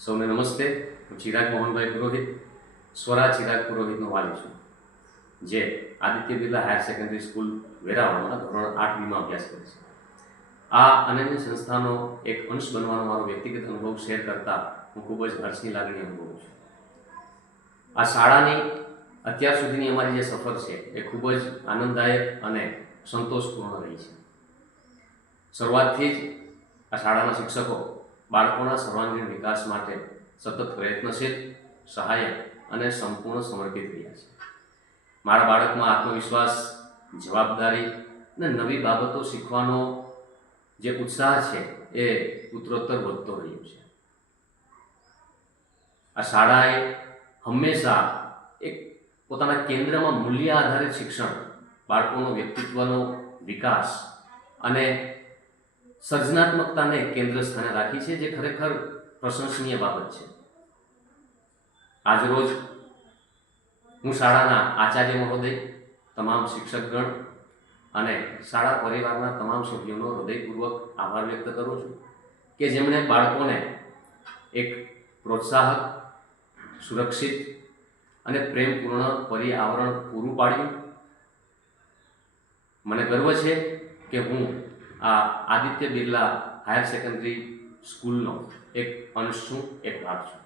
સૌને નમસ્તે. હું ચિરાગ મોહનભાઈ પુરોહિત, સ્વરા ચિરાગ પુરોહિતનો વાલી છું, જે Aditya Birla higher secondary school વેરાવળમાં ધોરણ 8બીમાં અભ્યાસ કરે છે. આ અનન્ય સંસ્થાનો એક અંશ બનવાનો મારો વ્યક્તિગત અનુભવ શેર કરતા હું ખૂબ જ હર્ષની લાગણી અનુભવું છું. આ શાળાની અત્યાર સુધીની અમારી જે સફર છે એ ખૂબ જ આનંદદાયક અને સંતોષપૂર્ણ રહી છે. શરૂઆતથી જ આ શાળાના શિક્ષકો બાળકોના સર્વાંગીણ વિકાસ માટે સતત પ્રયત્નશીલ, સહાયક અને સંપૂર્ણ સમર્પિત રહ્યા છે. મારા બાળકમાં આત્મવિશ્વાસ, જવાબદારી અને નવી બાબતો શીખવાનો જે ઉત્સાહ છે એ ઉત્તરોત્તર વધતો રહ્યો છે. આ શાળાએ હંમેશા એક પોતાના કેન્દ્રમાં મૂલ્ય આધારિત શિક્ષણ, બાળકોનો વ્યક્તિત્વનો વિકાસ અને સર્જનાત્મકતાને કેન્દ્ર સ્થાને રાખી છે, જે ખરેખર પ્રશંસનીય બાબત છે. આજરોજ હું શાળાના આચાર્ય મહોદય, તમામ શિક્ષકગણ અને શાળા પરિવારના તમામ સભ્યોનો હૃદયપૂર્વક આભાર વ્યક્ત કરું છું કે જેમણે બાળકોને એક પ્રોત્સાહક, સુરક્ષિત અને પ્રેમપૂર્ણ પર્યાવરણ પૂરું પાડ્યું. મને ગર્વ છે કે હું આ આદિત્ય બિરલા હાયર સેકન્ડરી સ્કૂલનો એક અંશ છું, એક ભાગ છું.